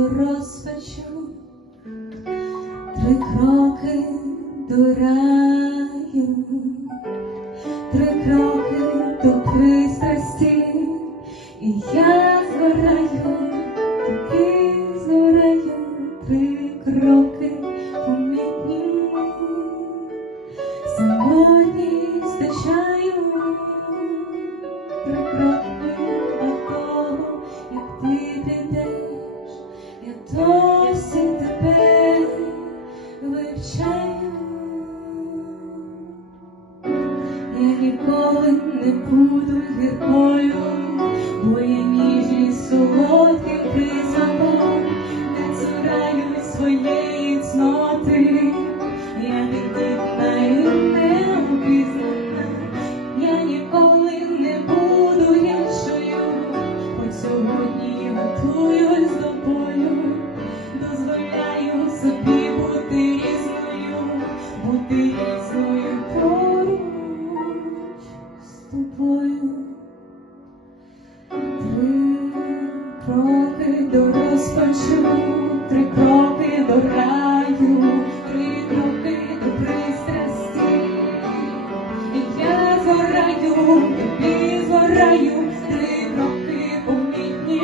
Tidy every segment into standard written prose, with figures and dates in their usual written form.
до розпачу, 3 кроки до раю, 3 кроки до пристрасті, і я згораю, таки згораю, 3 кроки помітні, самотність втрачаю, 3 кроки до того, як ти підеш, я досі тебе вивчаю. Я ніколи не буду гіркою, бо я ніжний, солодкий присмаком, не цураюсь своєї цноти. Я не дивна і не обізнана, я ніколи не буду іншою, хоч сьогодні готуюсь до бою, дозволяю собі бути різною поруч з тобою. 3 кроки до розпачу, 3 кроки до раю, 3 кроки до пристрасті, і я згораю, тобі згораю, 3 кроки помітні,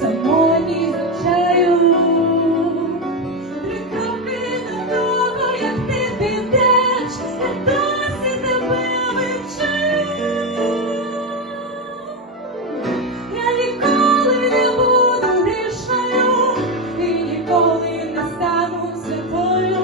самотність втрачаю, 3 кроки до того, як ти підеш, я досі тебе вивчаю. Я ніколи не буду грішною, і ніколи не стану святою.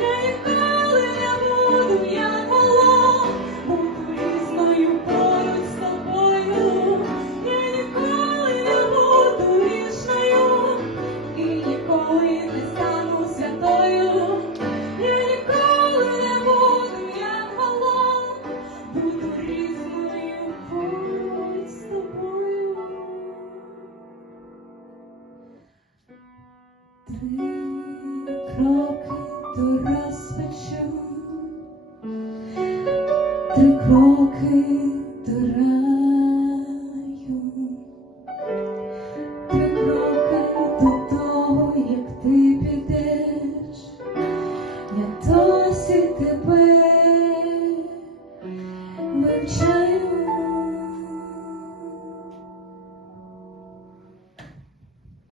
Я ніколи не буду янголом, буду різною поруч з тобою. Я ніколи не буду грішною, і ніколи не стану святою. Я ніколи не буду янголом, буду різною поруч з тобою. 3 кроки до розпачу, 3 кроки до раю, 3 кроки до того, як ти підеш, я досі тебе вивчаю.